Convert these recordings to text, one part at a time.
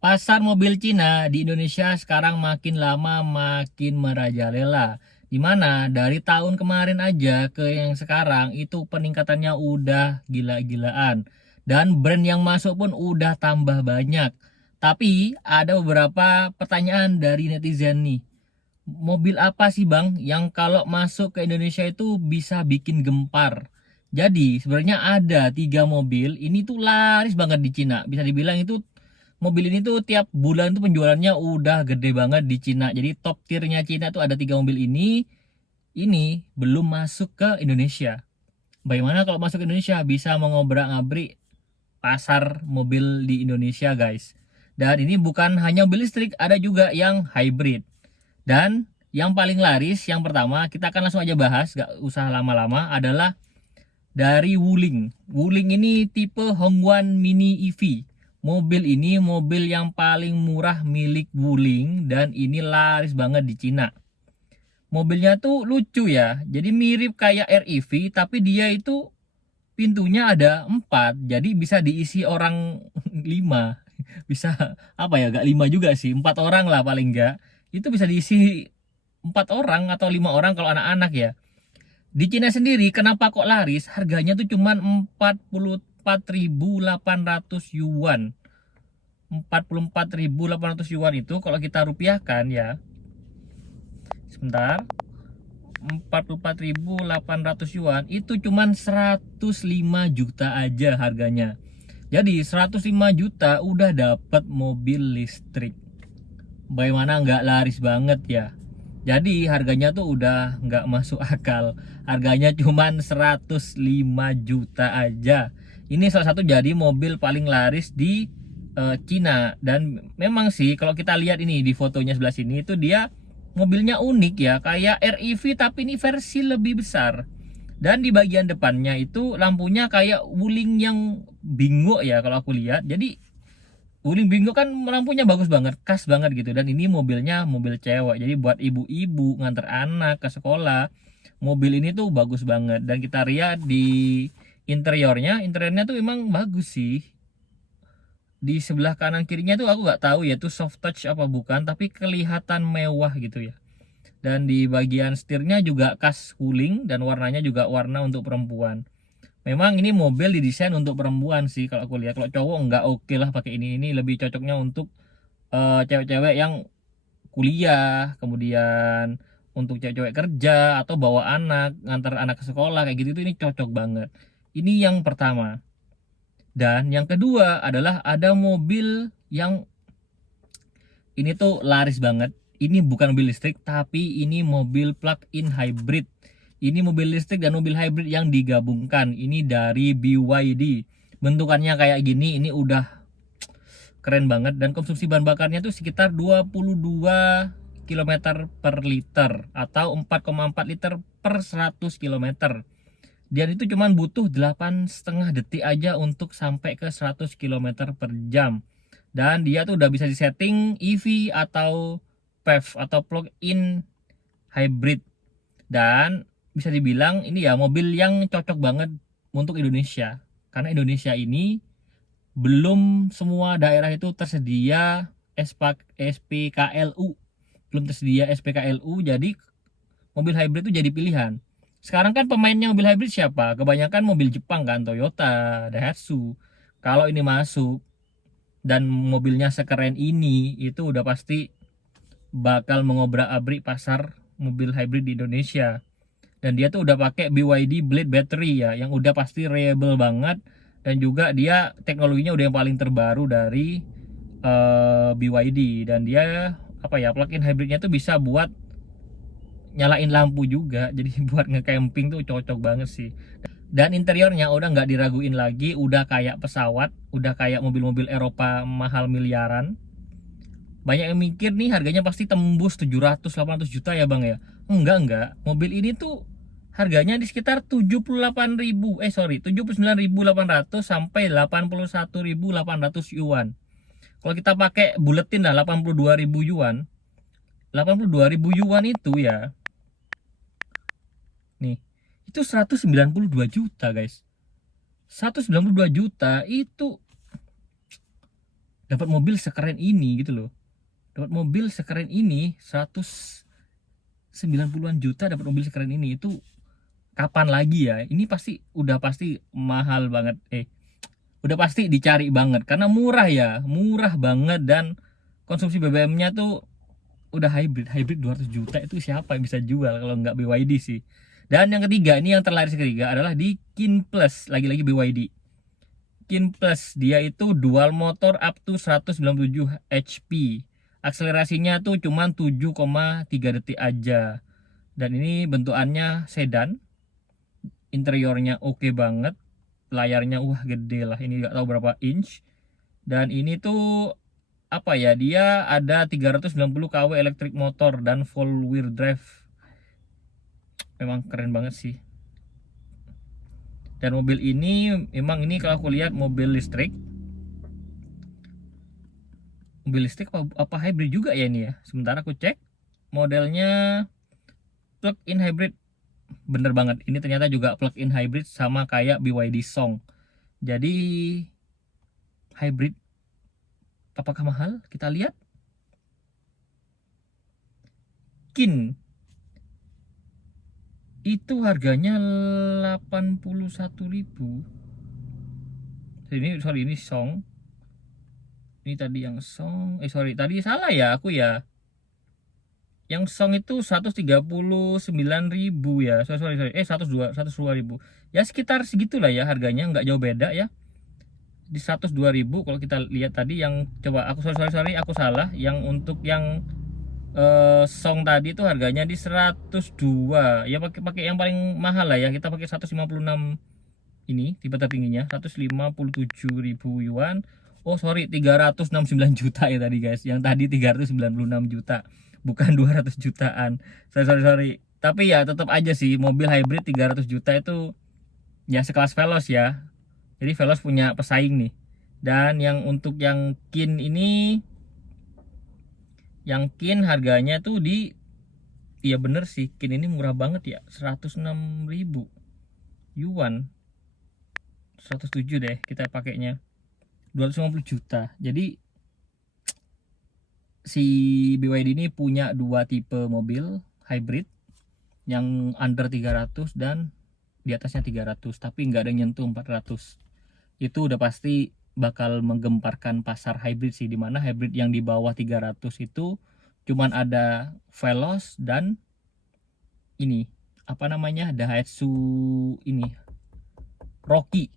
Pasar mobil Cina di Indonesia sekarang makin lama makin merajalela. Dimana dari tahun kemarin aja ke yang sekarang itu peningkatannya udah gila-gilaan. Dan brand yang masuk pun udah tambah banyak. Tapi ada beberapa pertanyaan dari netizen nih. Mobil apa sih Bang yang kalau masuk ke Indonesia itu bisa bikin gempar? Jadi sebenarnya ada 3 mobil ini tuh laris banget di Cina. Bisa dibilang itu mobil ini tuh tiap bulan tuh penjualannya udah gede banget di Cina. Jadi top tiernya Cina tuh ada 3 mobil ini. Ini belum masuk ke Indonesia. Bagaimana kalau masuk ke Indonesia bisa mengobrak-abrik pasar mobil di Indonesia guys. Dan ini bukan hanya mobil listrik, ada juga yang hybrid. Dan yang paling laris, yang pertama, kita akan langsung aja bahas, gak usah lama-lama, adalah dari Wuling. Wuling ini tipe Hongguan Mini EV. Mobil ini mobil yang paling murah milik Wuling dan ini laris banget di Cina. Mobilnya tuh lucu ya, jadi mirip kayak REV tapi dia itu pintunya ada 4, jadi bisa diisi orang 5. Bisa apa ya, gak 5 juga sih, 4 orang lah paling enggak. Itu bisa diisi 4 orang atau 5 orang kalau anak-anak ya. Di Cina sendiri kenapa kok laris? Harganya tuh cuman 44.800 yuan. 44.800 yuan itu kalau kita rupiahkan ya. Sebentar. 44.800 yuan itu cuman 105 juta aja harganya. Jadi 105 juta udah dapat mobil listrik. Bagaimana nggak laris banget ya? Jadi harganya tuh udah nggak masuk akal. Harganya cuman 105 juta aja. Ini salah satu jadi mobil paling laris di Cina. Dan memang sih kalau kita lihat ini di fotonya sebelah sini itu dia mobilnya unik ya, kayak REV tapi ini versi lebih besar. Dan di bagian depannya itu lampunya kayak Wuling yang bingo ya kalau aku lihat. Jadi Wuling Bingo kan lampunya bagus banget, khas banget gitu. Dan ini mobilnya mobil cewek. Jadi buat ibu-ibu nganter anak ke sekolah, mobil ini tuh bagus banget. Dan kita lihat di interiornya tuh emang bagus sih. Di sebelah kanan kirinya tuh aku nggak tahu ya tuh soft touch apa bukan, tapi kelihatan mewah gitu ya. Dan di bagian setirnya juga khas Wuling dan warnanya juga warna untuk perempuan. Memang ini mobil didesain untuk perempuan sih kalau aku lihat. Kalau cowok nggak oke lah pakai ini. Ini lebih cocoknya untuk cewek-cewek yang kuliah, kemudian untuk cewek-cewek kerja atau bawa anak, ngantar anak ke sekolah kayak gitu tuh ini cocok banget. Ini yang pertama. Dan yang kedua adalah ada mobil yang ini tuh laris banget. Ini bukan mobil listrik tapi ini mobil plug-in hybrid. Ini mobil listrik dan mobil hybrid yang digabungkan. Ini dari BYD. Bentukannya kayak gini, ini udah keren banget. Dan konsumsi bahan bakarnya tuh sekitar 22 km per liter. Atau 4,4 liter per 100 km. Dan itu cuman butuh 8,5 detik aja untuk sampai ke 100 km per jam. Dan dia tuh udah bisa disetting EV atau PHEV atau plug-in hybrid. Dan bisa dibilang ini ya mobil yang cocok banget untuk Indonesia. Karena Indonesia ini belum semua daerah itu tersedia SPKLU. Belum tersedia SPKLU, jadi mobil hybrid itu jadi pilihan. Sekarang kan pemainnya mobil hybrid siapa? Kebanyakan mobil Jepang kan, Toyota, Daihatsu. Kalau ini masuk dan mobilnya sekeren ini, itu udah pasti bakal mengobrak-abrik pasar mobil hybrid di Indonesia. Dan dia tuh udah pakai BYD Blade Battery ya, yang udah pasti reliable banget. Dan juga dia teknologinya udah yang paling terbaru dari BYD. Dan dia apa ya, plug-in hybridnya tuh bisa buat nyalain lampu juga. Jadi buat nge-camping tuh cocok banget sih. Dan interiornya udah nggak diraguin lagi, udah kayak pesawat, udah kayak mobil-mobil Eropa mahal miliaran. Banyak yang mikir nih harganya pasti tembus 700-800 juta ya Bang ya. Enggak. Mobil ini tuh harganya di sekitar 78.000, 79.800 sampai 81.800 yuan. Kalau kita pakai buletin lah 82.000 yuan. 82.000 yuan itu ya. Nih, itu 192 juta, guys. 192 juta itu dapat mobil sekeren ini gitu loh. Dapat mobil sekeren ini 190-an juta, dapat mobil sekeren ini itu kapan lagi ya? Ini udah pasti mahal banget. Udah pasti dicari banget karena murah ya, murah banget, dan konsumsi BBM-nya tuh udah hybrid 200 juta. Itu siapa yang bisa jual kalau nggak BYD sih. Dan yang ketiga, ini yang terlaris ketiga adalah di Kin Plus, lagi-lagi BYD. Kin Plus, dia itu dual motor up to 197 HP. Akselerasinya tuh cuma 7,3 detik aja. Dan ini bentukannya sedan. Interiornya oke banget. Layarnya gede lah. Ini nggak tahu berapa inch. Dan ini tuh apa ya? Dia ada 390 kW electric motor dan full wheel drive. Memang keren banget sih. Dan mobil ini memang ini kalau aku lihat mobil listrik. Mobil listrik apa hybrid juga ya ini ya. Sementara aku cek modelnya plug-in hybrid. Bener banget, ini ternyata juga plug-in hybrid sama kayak BYD Song. Jadi hybrid apakah mahal? Kita lihat. Kin itu harganya 81.000. Ini Song. Ini tadi yang Song. Tadi salah ya aku ya. Yang Song itu 139.000 ya. Sorry. 102.000. Ya sekitar segitulah ya harganya, nggak jauh beda ya. Di 102.000 kalau kita lihat tadi yang coba aku sorry aku salah. Yang untuk yang Song tadi itu harganya di 102. Ya pakai yang paling mahal lah ya. Kita pakai 156 ini tipe tertingginya 157.000 yuan. 369 juta ya tadi guys. Yang tadi 396 juta, bukan 200 jutaan. Sorry. Tapi ya tetap aja sih mobil hybrid 300 juta itu ya sekelas Veloz ya. Jadi Veloz punya pesaing nih. Dan yang untuk yang Kin ini, yang Kin harganya tuh iya bener sih, Kin ini murah banget ya, 106.000 yuan. 107 deh kita pakainya, 250 juta. Jadi si BYD ini punya dua tipe mobil hybrid, yang under 300 dan di atasnya 300, tapi nggak ada yang nyentuh 400. Itu udah pasti bakal menggemparkan pasar hybrid sih, dimana hybrid yang di bawah 300 itu cuman ada Veloz dan ini apa namanya, Daihatsu Rocky.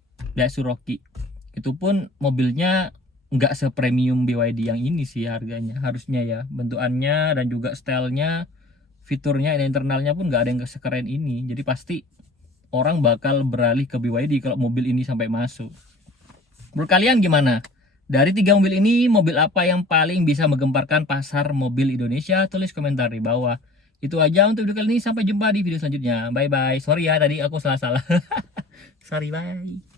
Itu pun mobilnya nggak sepremium BYD yang ini sih harganya, harusnya ya. Bentukannya dan juga stylenya, fiturnya dan internalnya pun nggak ada yang sekeren ini. Jadi pasti orang bakal beralih ke BYD kalau mobil ini sampai masuk. Menurut kalian gimana? Dari 3 mobil ini, mobil apa yang paling bisa menggemparkan pasar mobil Indonesia? Tulis komentar di bawah. Itu aja untuk video kali ini. Sampai jumpa di video selanjutnya. Bye bye. Sorry ya tadi aku salah. Sorry, bye.